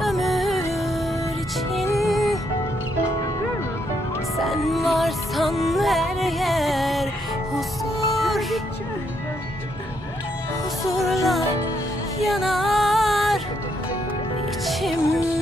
ömür için. Sen varsan her yer huzur. Huzurla yanar içim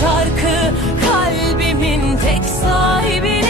şarkı kalbimin tek sahibine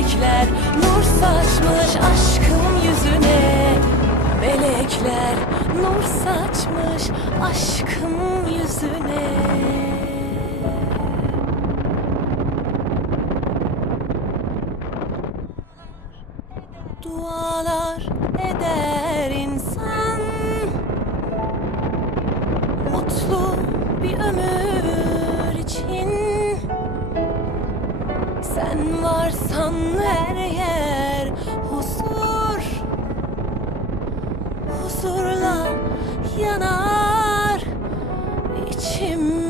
Melekler nur saçmış aşkım yüzüne. Melekler nur saçmış aşkım yüzüne. Dualar eder insan. Mutlu bir ömür Sen varsan her yer huzur. Huzurla yanar içim